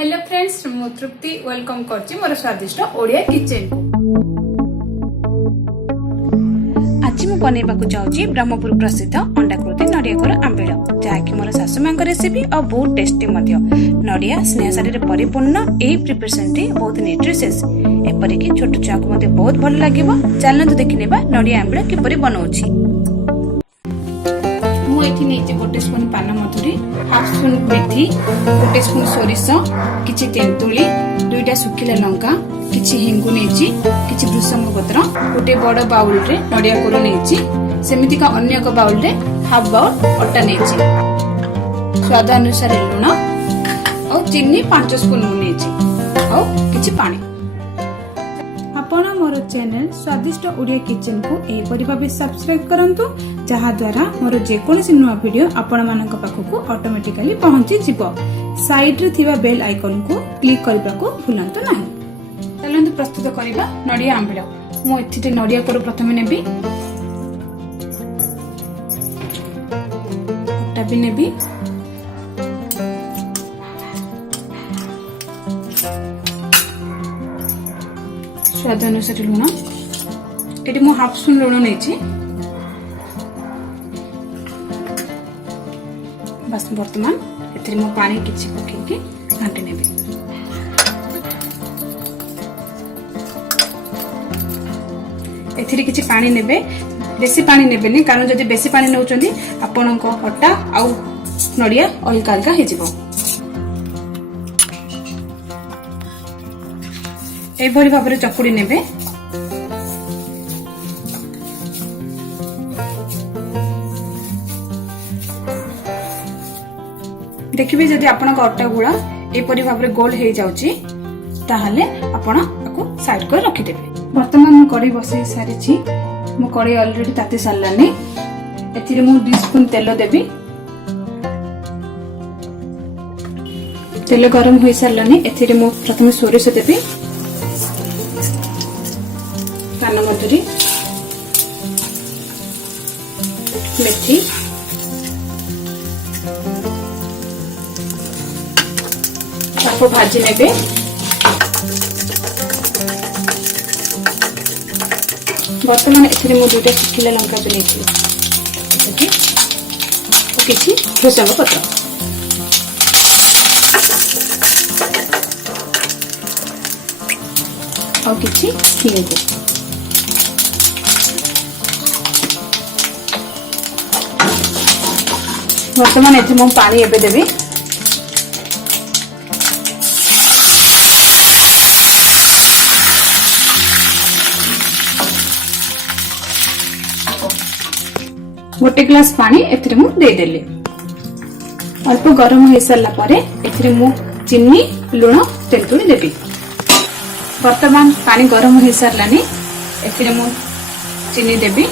Hello friends मु तृप्ति welcome करछि मोर स्वादिष्ट ओडिया किचन को। आज मु बनैबाकू जाउछि ब्रह्मपुर प्रसिद्ध अंडाकृति नड़िया आंबिल जहाँकि मोर सासुमा रेसिपी और बहुत टेस्टी मध्य। नड़िया स्नेह सारी प्रिपूर्ण ए प्रिपरेशन टी बहुत न्यूट्रिशियस एपरिक छोट छुआ को बहुत भल लगे। चलते देखने नड़िया आंबिल किपरि बनाउछि। गोटे स्पून पाना मधुरी, हाफ स्पून मेथी, गोटे स्पून सोरिसा, किछि तेंतुली, दुईटा सुखिला लंका, किछि हिंगु नेछि, किछि भृषंग पत्र, गोटे बड़ बाउल रे नड़िया कोर नेछि, सेमिति का अन्य एक बाउल रे हाफ बाउल अटा नेछि, स्वाद अनुसार लूण और चीनी 5 स्पून नेछि और किछि पानी। आपण मोर चैनल स्वादिष्ट ओडिया किचन को एपरि भाबे सब्सक्राइब करंतु जहा द्वारा मोर जे कोनोसी नुवा वीडियो आपण मानक पाखकु ऑटोमेटिकली पहुंची जिवो। साइड रे थिबा बेल आइकन को क्लिक करबा को भूलंतु नाही। चलंतु प्रस्तुत करिबा नड़िया आंबिल। मु एथिते नड़िया को प्रथमे नेबी, अटा भी नेबी, स्वाद अनुसार लुण, ये मु हाफ स्पून लुण नहीं बस। वर्तमान ए मो पानी किछि पकेकी घांटी नेबी। एथिरे किछि पानी नेबे, बेसी पानी नेबेनी कारण जदि बेसी पानी नउचंदी आपनक अटा आ नड़िया अलगा अलगा हे जिवो। एभली भाबरे चकुड़ी नेबे। देखिबे जदि आपन का अटा गुळा एपरी भाबरे गोल हे जाउची ताहाले आपण आकु साइड कर रखि देबे। वर्तमान मु कड़ी बसै सारी छी। मु कड़ी ऑलरेडी ताती सारलानी। एथिरे मु 2 स्पून तेल देबी। तेल गरम होई सारलानी। एथिरे मु प्रथमे सोरिसा देबी, पाना मधुरी, मेथी, ताको भाजी नेबे। वर्तमान एथिरे मु 2टा सुखिला लंका भी नेछि और किछि भृषंग पत्र और किछि हिंग। वर्तमान एथि मु पानी एबे देबी। गोटे ग्लास पानी एथि मु दे देली। अल्प गरम हो सारा परे एथि मु चीनी, लुण, तेंतुली देबी। वर्तमान पानी गरम हो सारानी। एथि मु चीनी देबी।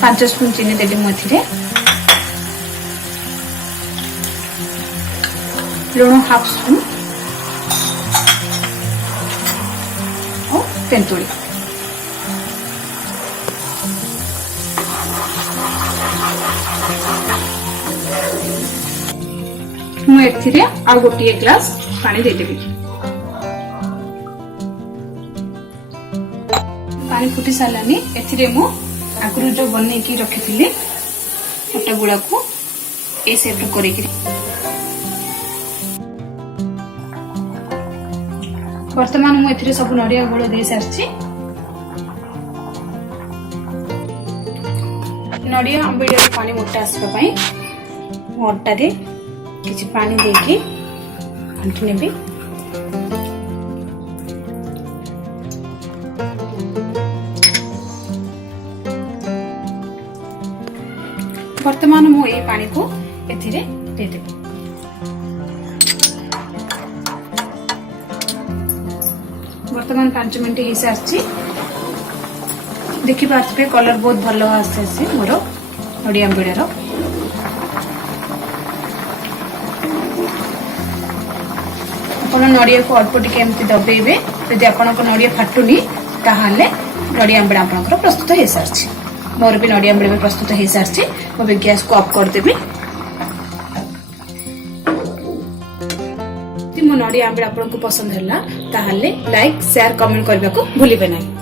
पांच स्पून चीनी देबी मु एथिरे। लुण हाफ स्पून और तेंतुली। मु एथिरे आ गोटे ग्लास पानी दे देबी। पानी फुटी सारानी। एथिरे मु आगुरु जो बनै की रखिथिले अटा गुळा को ए सेप रे करै की वर्तमान मु एथिरे सब नड़िया गुळ दे सारछि। नड़िया आंबिल पानी मोटा आसबा पई मु अटा रे किछि पानी देकी घंटी नेबी। वर्तमान मु ए पानी को एथिरे दे देबी। वर्तमान 5 मिनट ही सारछि। देखि पाथबे कलर बहुत भलो आसे मोर नड़िया आंबिल रो। आपण नड़िया को अल्प टिके एमति दबेबे। यदि आपण को नड़िया फाटुनी ताहाले नड़िया आंबिल आपनकर प्रस्तुत हे सारछि। मोर भी नडिया आंबील प्रस्तुत हो सारी मुझे गैस को ऑफ करदेवी। मो नडिया आंबील आपको पसंद है लाइक शेयर कमेंट करने को भूलिबे नहीं।